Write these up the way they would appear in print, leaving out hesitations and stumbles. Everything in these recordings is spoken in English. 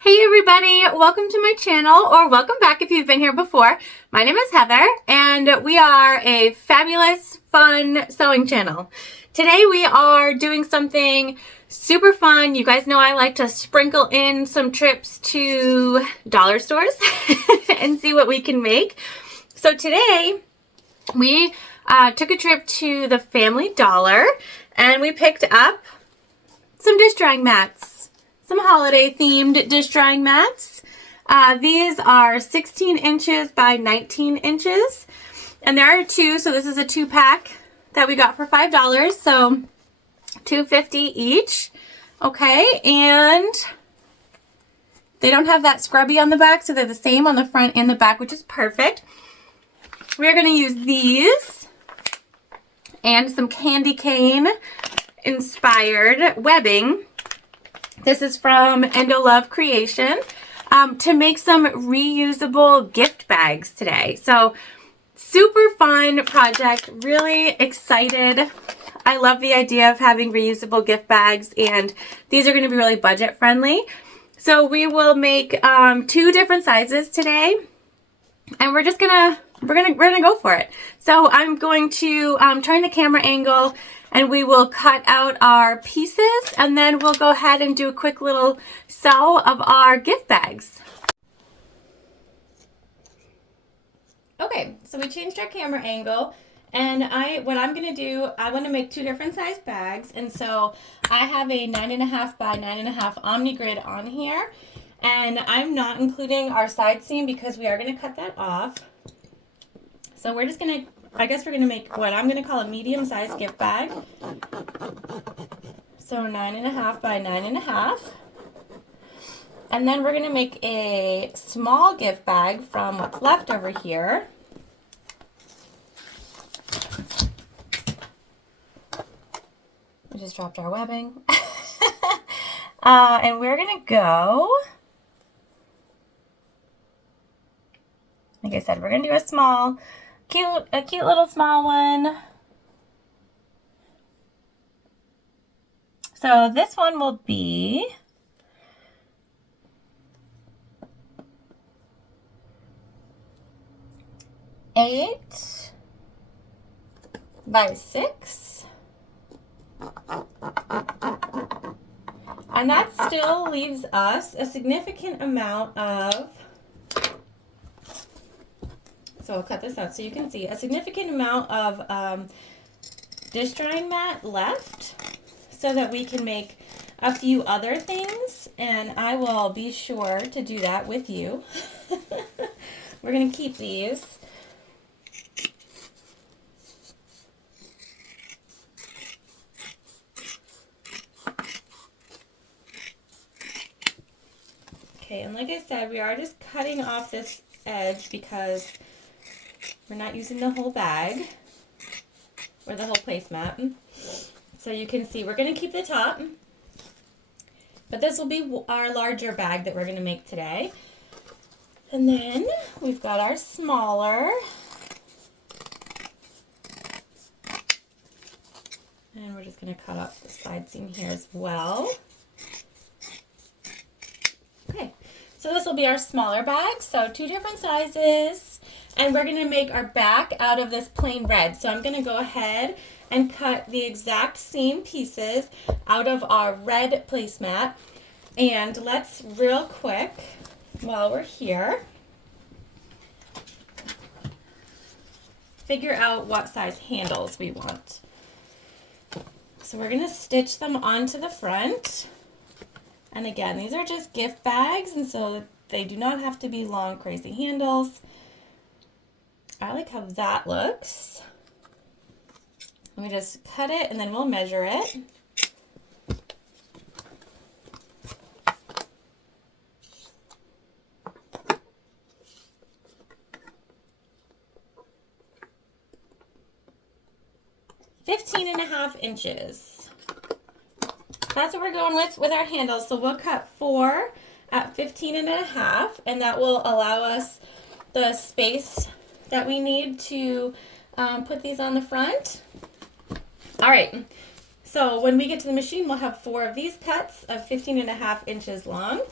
Hey everybody, welcome to my channel, or welcome back if you've been here before. My name is Heather, and we are a fabulous, fun sewing channel. Today we are doing something super fun. You guys know I like to sprinkle in some trips to dollar stores and see what we can make. So today we took a trip to the Family Dollar, and we picked up some dish drying mats. Some holiday themed dish drying mats. These are 16 inches by 19 inches. And there are two, so this is a 2-pack that we got for $5. So $2.50 each. Okay, and they don't have that scrubby on the back, so they're the same on the front and the back, which is perfect. We're gonna use these and some candy cane inspired webbing. This is from Endo Love Creation to make some reusable gift bags today. So super fun project, really excited. I love the idea of having reusable gift bags, and these are going to be really budget friendly. So we will make 2 different sizes today, and we're gonna go for it. So I'm going to turn the camera angle, and we will cut out our pieces, and then we'll go ahead and do a quick little sew of our gift bags. Okay, so we changed our camera angle, and what I'm gonna do, I want to make 2 different size bags, and so I have a 9.5 by 9.5 omni grid on here, and I'm not including our side seam because we are gonna cut that off. So we're just gonna, I guess we're gonna make what I'm gonna call a medium-sized gift bag. So 9.5 by 9.5. And then we're gonna make a small gift bag from what's left over here. We just dropped our webbing. And we're gonna go, like I said, we're gonna do a small, a cute little small one. So this one will be 8 by 6. And that still leaves us a significant amount of, so I'll cut this out so you can see, a significant amount of dish drying mat left so that we can make a few other things, and I will be sure to do that with you. We're going to keep these. Okay, and like I said, we are just cutting off this edge because we're not using the whole bag or the whole placemat. So you can see we're going to keep the top, but this will be our larger bag that we're going to make today. And then we've got our smaller, and we're just going to cut off the side seam here as well. Okay, so this will be our smaller bag, so 2 different sizes, and we're going to make our back out of this plain red. So I'm going to go ahead and cut the exact same pieces out of our red placemat. And let's real quick, while we're here, figure out what size handles we want. So we're going to stitch them onto the front. And again, these are just gift bags, and so they do not have to be long, crazy handles. I like how that looks. Let me just cut it, and then we'll measure it. .5 That's what we're going with our handles. So we'll cut 4 at 15.5, and that will allow us the space that we need to put these on the front. All right, so when we get to the machine, we'll have 4 of these cuts of 15.5 inches long.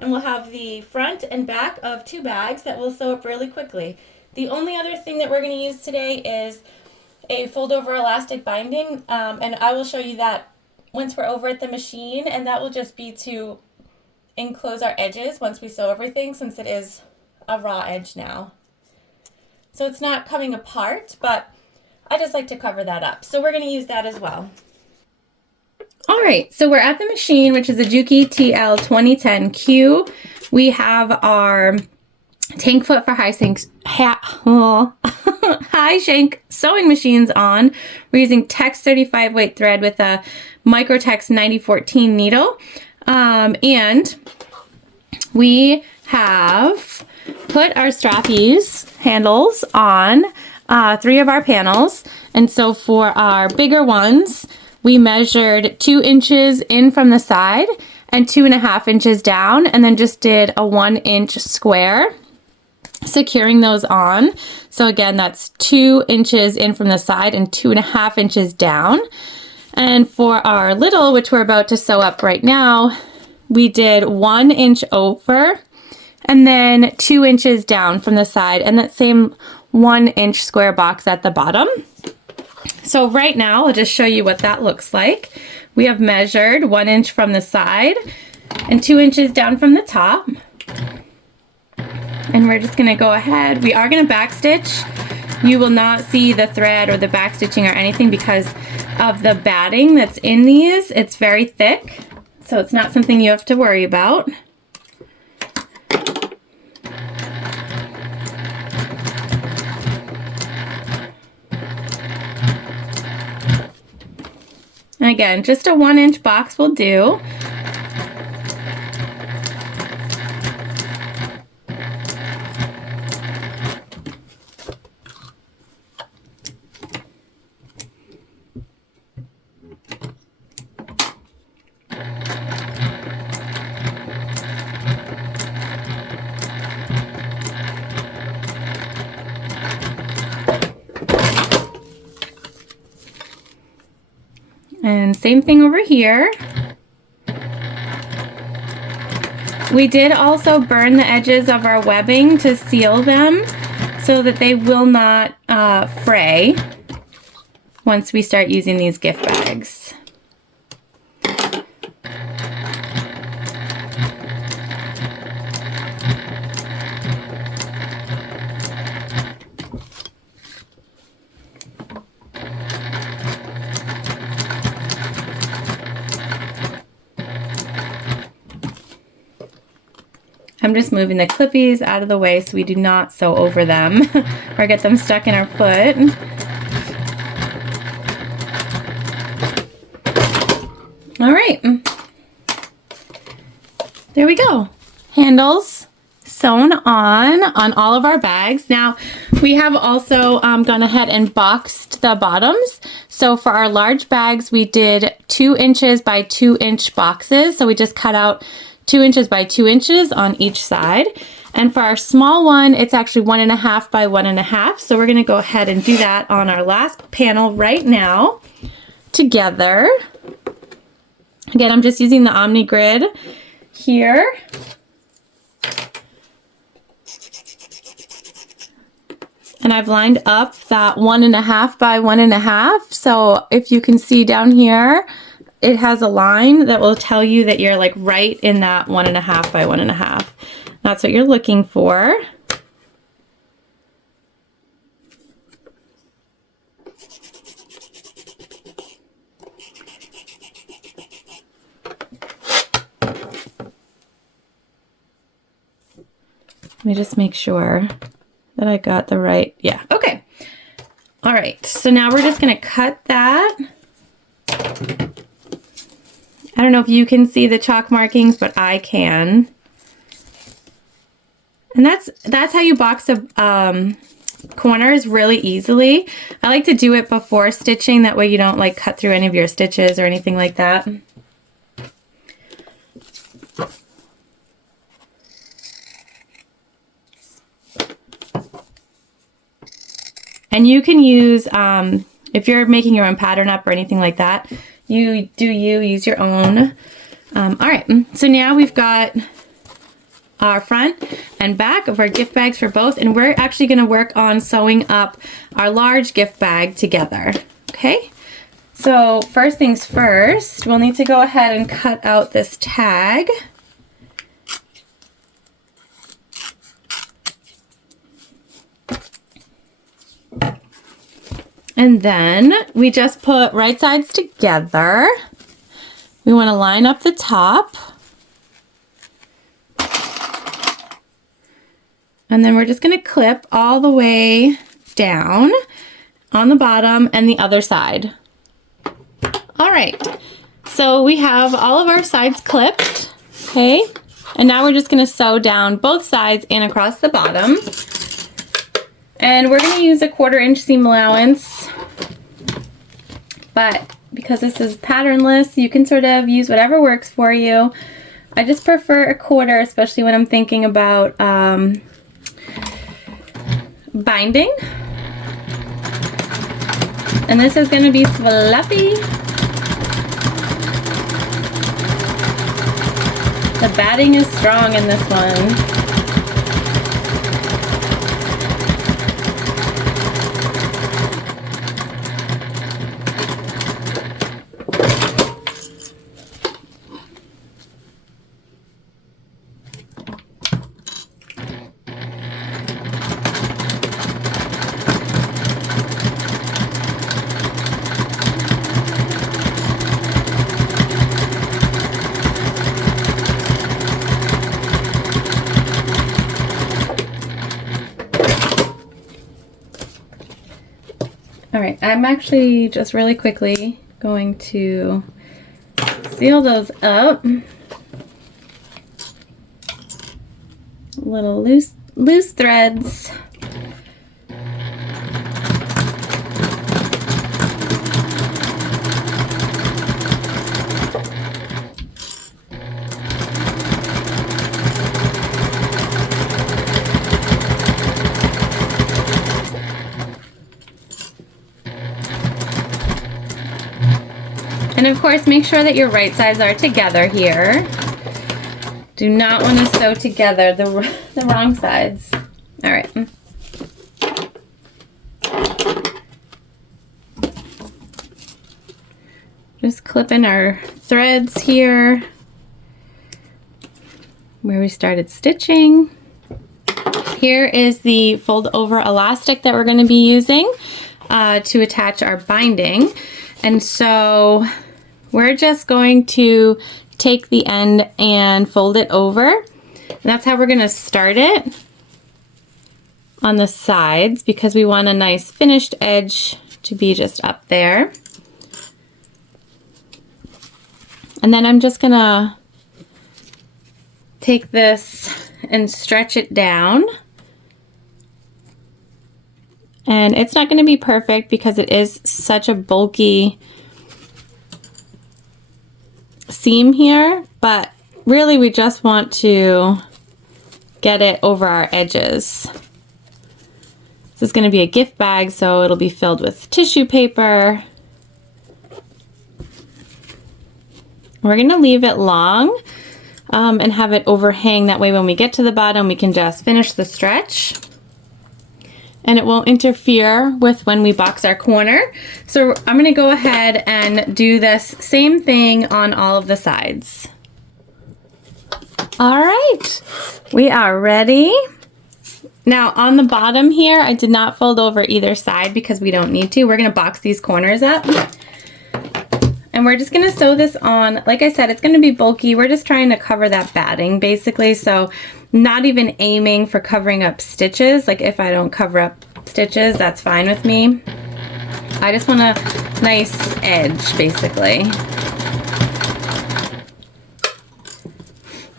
and we'll have the front and back of 2 bags that we'll sew up really quickly. The only other thing that we're going to use today is a fold over elastic binding, and I will show you that once we're over at the machine, and that will just be to enclose our edges once we sew everything, since it is a raw edge now. So it's not coming apart, but I just like to cover that up. So we're going to use that as well. All right, so we're at the machine, which is a Juki TL 2010Q. We have our tank foot for high shank sewing machines on. We're using Tex 35 weight thread with a Microtex 9014 needle. And we have put our strappies handles on 3 of our panels. And so for our bigger ones, we measured 2 inches in from the side and 2.5 inches down, and then just did a 1-inch square, securing those on. So again, that's 2 inches in from the side and 2.5 inches down. And for our little, which we're about to sew up right now, we did 1 inch over and then 2 inches down from the side, and that same 1-inch square box at the bottom. So right now, I'll just show you what that looks like. We have measured 1 inch from the side and 2 inches down from the top. And we're just gonna go ahead. We are gonna backstitch. You will not see the thread or the backstitching or anything because of the batting that's in these. It's very thick, so it's not something you have to worry about. And again, just a 1-inch box will do. And same thing over here. We did also burn the edges of our webbing to seal them so that they will not fray once we start using these gift bags. I'm just moving the clippies out of the way so we do not sew over them or get them stuck in our foot. All right, there we go. Handles sewn on all of our bags. Now we have also gone ahead and boxed the bottoms. So for our large bags, we did 2 inches by 2 inch boxes. So we just cut out 2 inches by 2 inches on each side. And for our small one, it's actually 1.5 by 1.5. So we're gonna go ahead and do that on our last panel right now together. Again, I'm just using the Omni Grid here. And I've lined up that 1.5 by 1.5. So if you can see down here, it has a line that will tell you that you're like right in that 1.5 by 1.5. That's what you're looking for. Let me just make sure that I got the right, yeah, okay. All right, so now we're just gonna cut that. I don't know if you can see the chalk markings, but I can. And that's how you box a corners really easily. I like to do it before stitching, that way you don't like cut through any of your stitches or anything like that. And you can use, if you're making your own pattern up or anything like that, use your own. All right, so now we've got our front and back of our gift bags for both, and we're actually going to work on sewing up our large gift bag together. Okay, so first things first, we'll need to go ahead and cut out this tag. And then we just put right sides together. We want to line up the top. And then we're just going to clip all the way down on the bottom and the other side. All right, so we have all of our sides clipped, okay? And now we're just going to sew down both sides and across the bottom. And we're going to use a 1/4 inch seam allowance, but because this is patternless, you can sort of use whatever works for you. I just prefer a 1/4, especially when I'm thinking about binding. And this is going to be fluffy. The batting is strong in this one. All right, I'm actually just really quickly going to seal those up. Little loose threads. And of course, make sure that your right sides are together here. Do not want to sew together the wrong sides. All right. Just clip in our threads here where we started stitching. Here is the fold over elastic that we're going to be using to attach our binding. And so we're just going to take the end and fold it over. And that's how we're going to start it on the sides, because we want a nice finished edge to be just up there. And then I'm just going to take this and stretch it down. And it's not going to be perfect because it is such a bulky seam here, but really we just want to get it over our edges. This is going to be a gift bag, so it'll be filled with tissue paper. We're going to leave it long and have it overhang. That way when we get to the bottom, we can just finish the stretch. And it won't interfere with when we box our corner. So I'm going to go ahead and do this same thing on all of the sides. All right, we are ready. Now on the bottom here, I did not fold over either side because we don't need to. We're going to box these corners up. And we're just going to sew this on. Like I said, it's going to be bulky. We're just trying to cover that batting basically. So not even aiming for covering up stitches. Like if I don't cover up stitches, that's fine with me. I just want a nice edge basically.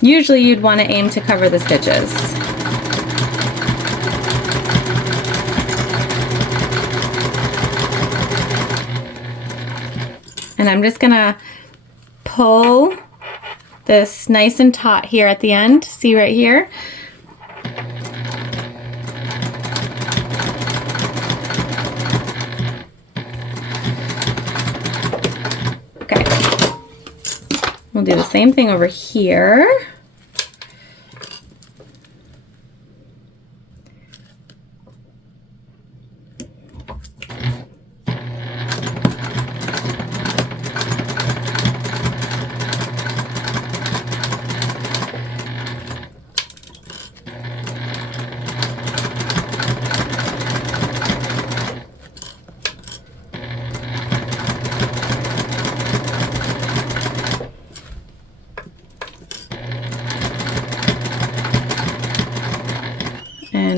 Usually you'd want to aim to cover the stitches. And I'm just gonna pull this nice and taut here at the end. See right here? Okay. We'll do the same thing over here.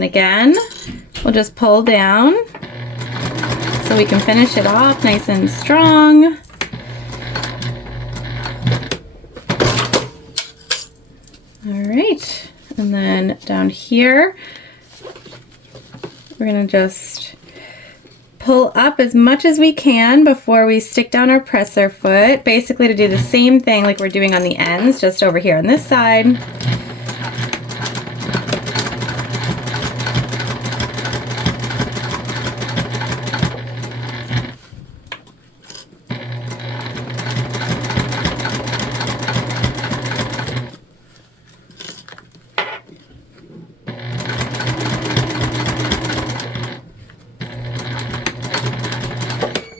then again, we'll just pull down so we can finish it off nice and strong. All right, and then down here, we're gonna just pull up as much as we can before we stick down our presser foot, basically to do the same thing like we're doing on the ends, just over here on this side.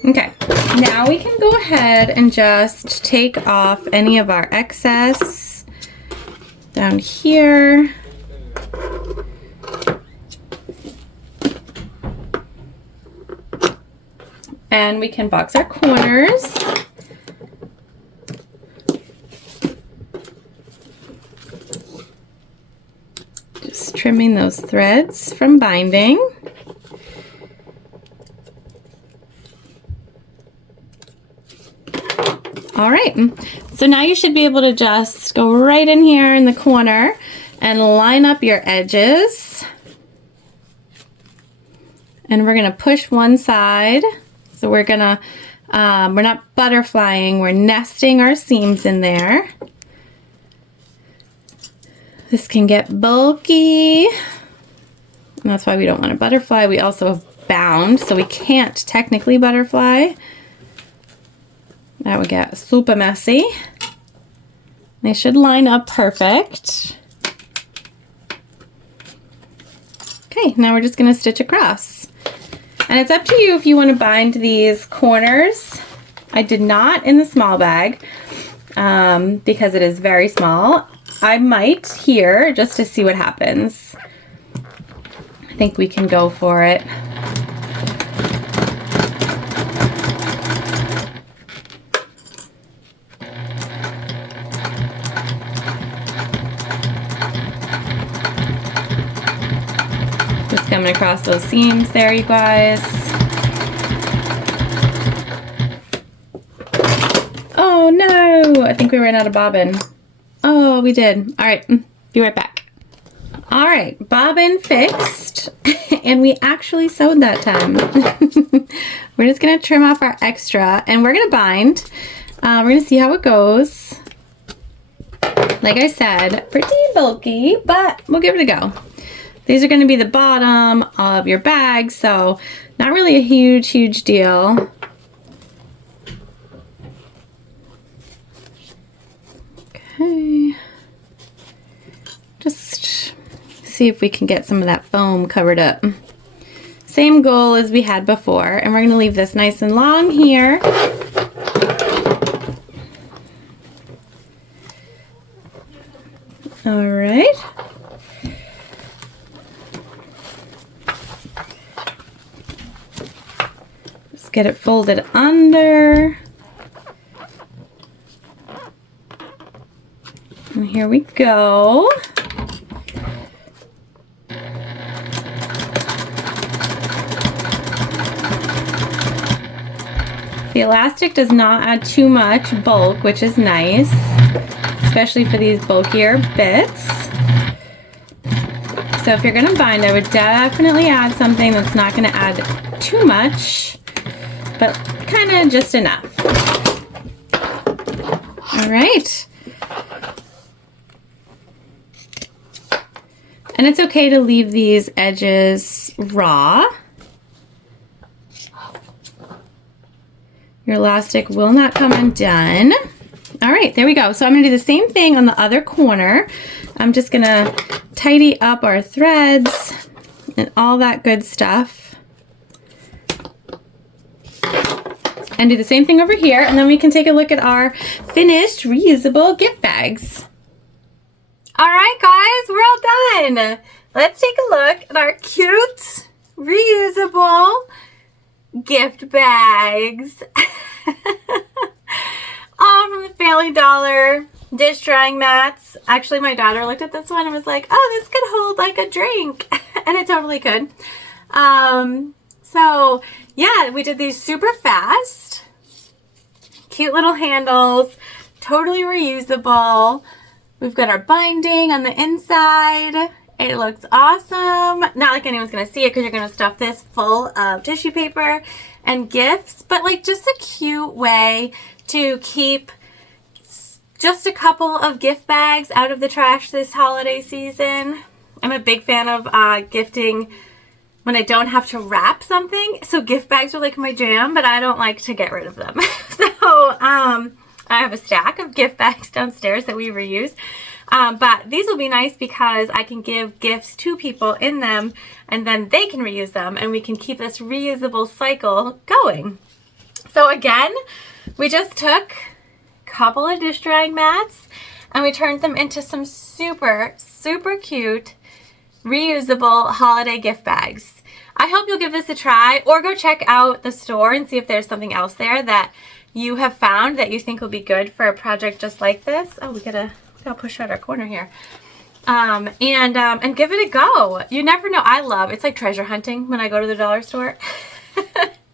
Okay, now we can go ahead and just take off any of our excess down here. And we can box our corners. Just trimming those threads from binding. All right, so now you should be able to just go right in here in the corner and line up your edges. And we're gonna push one side. So we're gonna, we're not butterflying, we're nesting our seams in there. This can get bulky, and that's why we don't want to butterfly. We also have bound, so we can't technically butterfly. That would get super messy. They should line up perfect. Okay, now we're just gonna stitch across. And it's up to you if you want to bind these corners. I did not in the small bag because it is very small. I might here just to see what happens. I think we can go for it. Just coming across those seams there, you guys. Oh no, I think we ran out of bobbin. Oh, we did. All right, be right back. All right, bobbin fixed, and we actually sewed that time. We're just gonna trim off our extra, and we're gonna bind. We're gonna see how it goes. Like I said, pretty bulky, but we'll give it a go. These are gonna be the bottom of your bag, so not really a huge deal. Okay, just see if we can get some of that foam covered up. Same goal as we had before, and we're gonna leave this nice and long here. All right. Just get it folded under. And here we go. The elastic does not add too much bulk, which is nice, especially for these bulkier bits. So if you're gonna bind, I would definitely add something that's not gonna add too much, but kind of just enough. All right. And it's okay to leave these edges raw. Your elastic will not come undone. All right, there we go. So I'm gonna do the same thing on the other corner. I'm just gonna tidy up our threads and all that good stuff. And do the same thing over here, and then we can take a look at our finished reusable gift bags. All right, guys, we're all done. Let's take a look at our cute, reusable gift bags. Oh, from the Family Dollar dish drying mats. Actually, my daughter looked at this one and was like, oh, this could hold like a drink. and it totally could. So yeah, we did these super fast. Cute little handles, totally reusable. We've got our binding on the inside. It looks awesome. Not like anyone's gonna see it because you're gonna stuff this full of tissue paper and gifts, but like just a cute way to keep just a couple of gift bags out of the trash this holiday season. I'm a big fan of gifting when I don't have to wrap something. So gift bags are like my jam, but I don't like to get rid of them. So I have a stack of gift bags downstairs that we reuse. But these will be nice because I can give gifts to people in them and then they can reuse them and we can keep this reusable cycle going. So again, we just took a couple of dish drying mats and we turned them into some super, super cute reusable holiday gift bags. I hope you'll give this a try or go check out the store and see if there's something else there that you have found that you think will be good for a project just like this. Oh, we gotta push out our corner here. And give it a go. You never know. It's like treasure hunting when I go to the dollar store.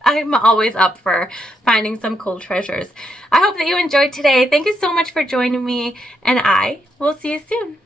I'm always up for finding some cool treasures. I hope that you enjoyed today. Thank you so much for joining me, and I will see you soon.